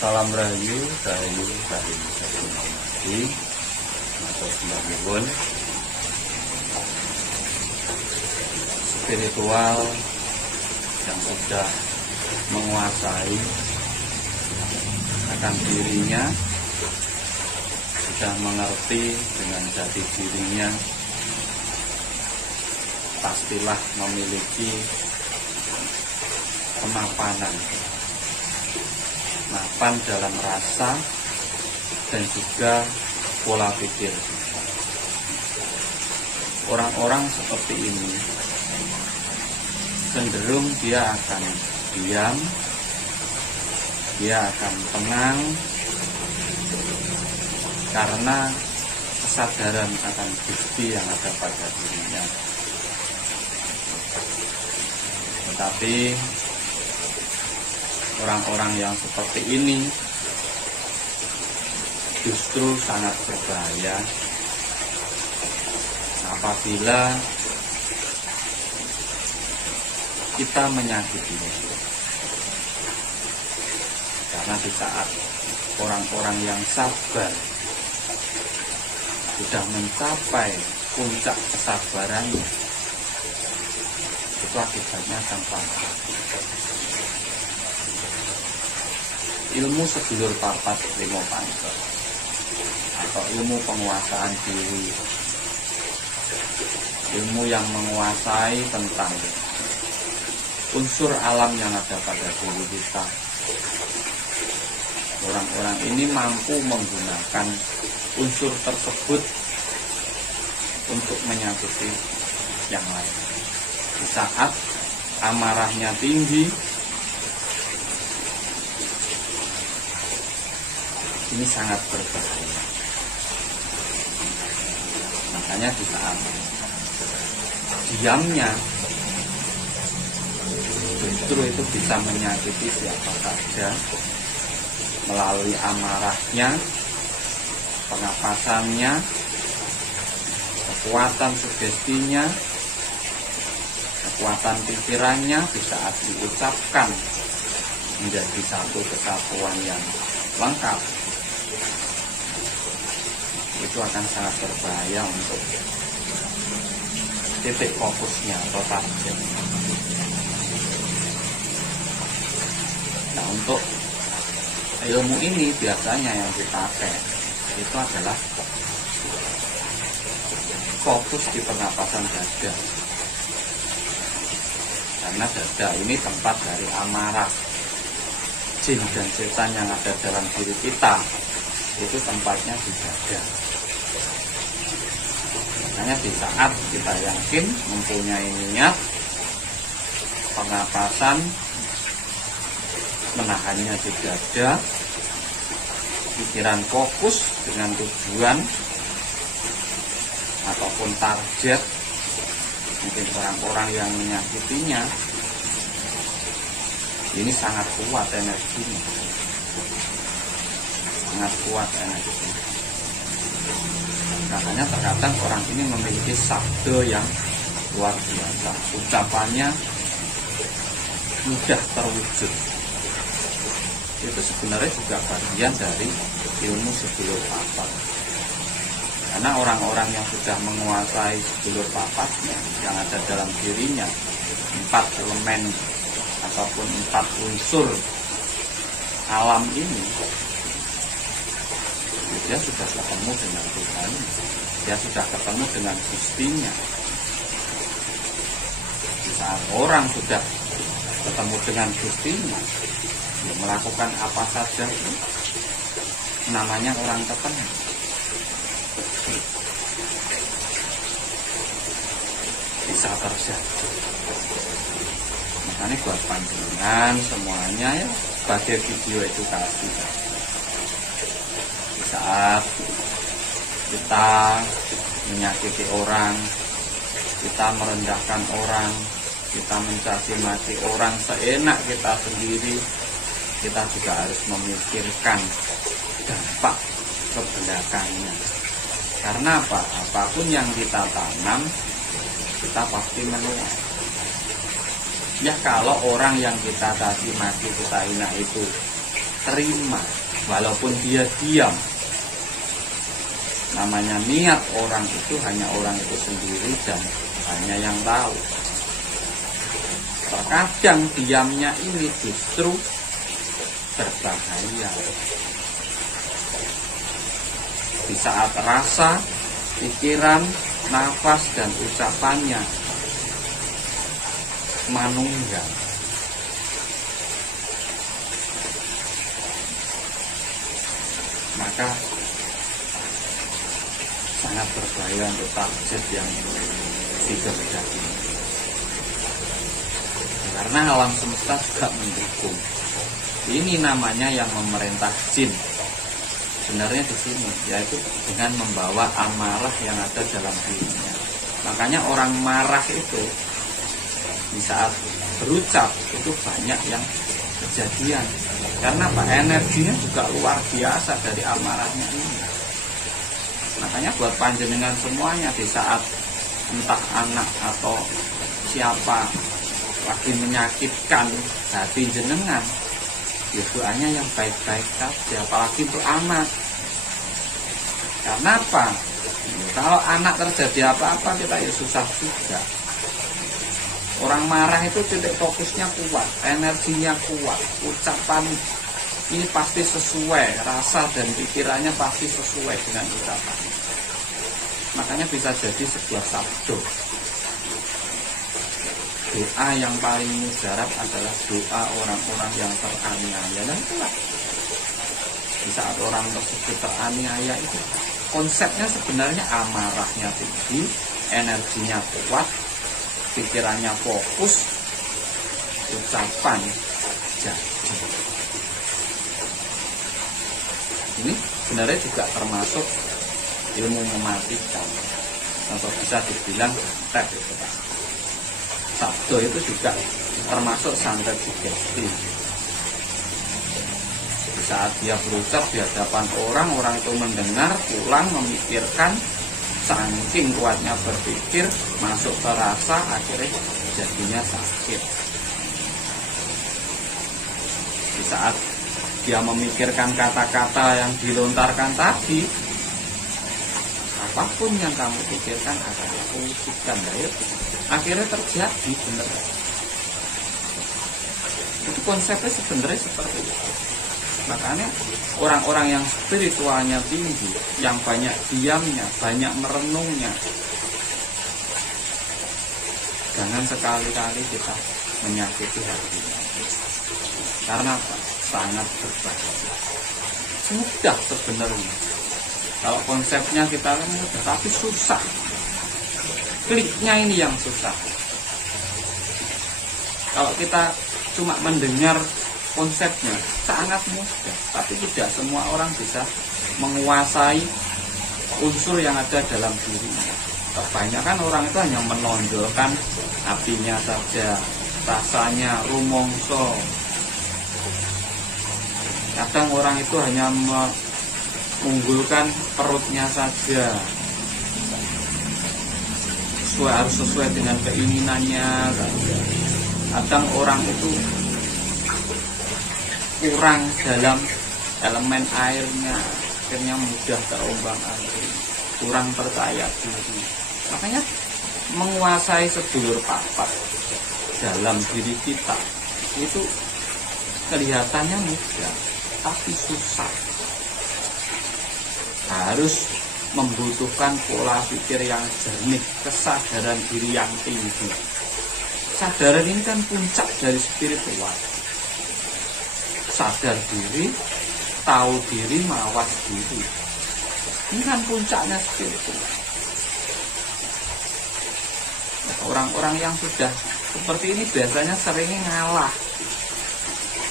Salam Rahayu, Rahayu, Rahayu, atau Sembahun spiritual yang sudah menguasai akan dirinya, sudah mengerti dengan jati dirinya, pastilah memiliki kemapanan, mapan dalam rasa dan juga pola pikir. Orang-orang seperti ini cenderung dia akan diam, dia akan tenang karena kesadaran akan Gusti yang ada pada dirinya. Tetapi orang-orang yang seperti ini justru sangat berbahaya apabila kita menyakitinya. Karena di saat orang-orang yang sabar sudah mencapai puncak kesabarannya, itu akibatnya akan fatal. Ilmu sedulur papat limo pancer atau ilmu penguasaan diri, ilmu yang menguasai tentang unsur alam yang ada pada diri kita. Orang-orang ini mampu menggunakan unsur tersebut untuk menyakiti yang lain. Di saat amarahnya tinggi, ini sangat berbahaya. Makanya di saat diamnya, justru itu bisa menyakiti siapa saja melalui amarahnya, pernapasannya, kekuatan sugestinya, kekuatan pikirannya. Di saat diucapkan menjadi satu kesatuan yang lengkap, itu akan sangat berbahaya untuk titik fokusnya atau target. Nah, untuk ilmu ini biasanya yang dipakai itu adalah fokus di pernapasan dada, karena dada ini tempat dari amarah. Jin dan setan yang ada dalam diri kita itu tempatnya di dada. Makanya di saat kita yakin mempunyai niat, pernapasan, menahannya di dada, pikiran fokus dengan tujuan ataupun target, mungkin orang-orang yang menyakitinya, ini sangat kuat energinya, sangat kuat energinya. Makanya terkadang orang ini memiliki sabda yang luar biasa, ucapannya mudah terwujud. Itu sebenarnya juga bagian dari ilmu sedulur papat. Karena orang-orang yang sudah menguasai sedulur papatnya yang ada dalam dirinya, 4 elemen ataupun 4 unsur alam ini, dia sudah ketemu dengan Tuhan, dia sudah ketemu dengan Gustinya. Di saat orang sudah ketemu dengan Gustinya, dia melakukan apa saja namanya orang ketemu. Bisa terjadi. Makanya buat panjenengan semuanya ya sebagai video edukasi. Di saat kita menyakiti orang, kita merendahkan orang, kita mencaci maki orang seenak kita sendiri, kita juga harus memikirkan dampak ke belakangnya. Karena apa? Apapun yang kita tanam, kita pasti menuai. Ya kalau orang yang kita caci maki, kita hina itu terima walaupun dia diam. Namanya niat orang itu hanya orang itu sendiri dan hanya yang tahu. Terkadang diamnya ini justru berbahaya. Di saat rasa, pikiran, nafas dan ucapannya manunggal, maka sangat berbahaya untuk target yang dikehendaki ini. Karena alam semesta juga mendukung. Ini namanya yang memerintah jin. Sebenarnya di sini, yaitu dengan membawa amarah yang ada dalam dirinya. Makanya orang marah itu di saat berucap itu banyak yang kejadian. Karena apa? Energinya juga luar biasa dari amarahnya ini. Makanya buat panjenengan semuanya di saat entah anak atau siapa lagi menyakitkan hati jenengan, ya doanya yang baik-baik saja, apalagi untuk anak. Karena apa? Kalau anak terjadi apa-apa kita ya susah juga. Orang marah itu titik fokusnya kuat, energinya kuat, ucapan ini pasti sesuai, rasa dan pikirannya pasti sesuai dengan ucapan. Makanya bisa jadi sebuah sabdo. Doa yang paling mujarab adalah doa orang-orang yang teraniaya. Dan itulah di saat orang tersebut teraniaya itu konsepnya sebenarnya amarahnya tinggi, energinya kuat, pikirannya fokus, ucapan jadi. Ini sebenarnya juga termasuk ilmu mematikan, atau bisa dibilang tep itu Pak. Sabdo itu juga termasuk santet sugesti. Di saat dia berucap di hadapan orang itu mendengar, pulang memikirkan, saking kuatnya berpikir, masuk ke rasa, akhirnya jadinya sakit. Di saat dia memikirkan kata-kata yang dilontarkan tadi, apapun yang kamu pikirkan akan aku wujudkan. Akhirnya terjadi benar. Itu konsepnya sebenarnya seperti itu. Makanya orang-orang yang spiritualnya tinggi, yang banyak diamnya, banyak merenungnya, jangan sekali-kali kita menyakiti hatinya. Karena apa? Sangat berbahaya. Mudah sebenarnya. Kalau konsepnya kita mudah, tapi susah. Kliknya ini yang susah. Kalau kita cuma mendengar konsepnya, sangat mudah. Tapi tidak semua orang bisa menguasai unsur yang ada dalam dirinya. Kebanyakan orang itu hanya menonjolkan apinya saja, rasanya, rumongso. Kadang orang itu hanya mengunggulkan perutnya saja, harus sesuai dengan keinginannya saja. Kadang orang itu kurang dalam elemen airnya, akhirnya mudah terombang-ambing, kurang percaya diri. Makanya menguasai sedulur papat dalam diri kita itu kelihatannya mudah, tapi susah. Harus membutuhkan pola pikir yang jernih, kesadaran diri yang tinggi. Kesadaran ini kan puncak dari spiritual. Sadar diri, tahu diri, mawas diri. Ini kan puncaknya spiritual. Orang-orang yang sudah seperti ini biasanya seringnya ngalah.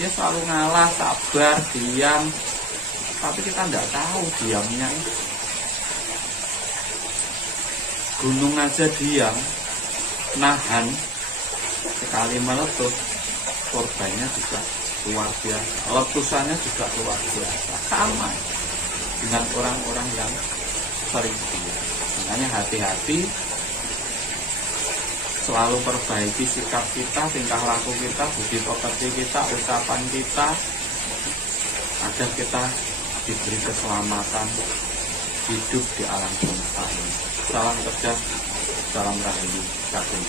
Dia selalu ngalah, sabar, diam. Tapi kita tidak tahu diamnya itu. Gunung aja diam, nahan, sekali meletus, korbannya juga luar biasa, letusannya juga luar biasa. Sama dengan orang-orang yang sering diam. Makanya hati-hati, selalu perbaiki sikap kita, tingkah laku kita, budi pekerti kita, ucapan kita. agar kita diberi keselamatan hidup di alam semesta ini. Salam kerja, salam rahayu, kakung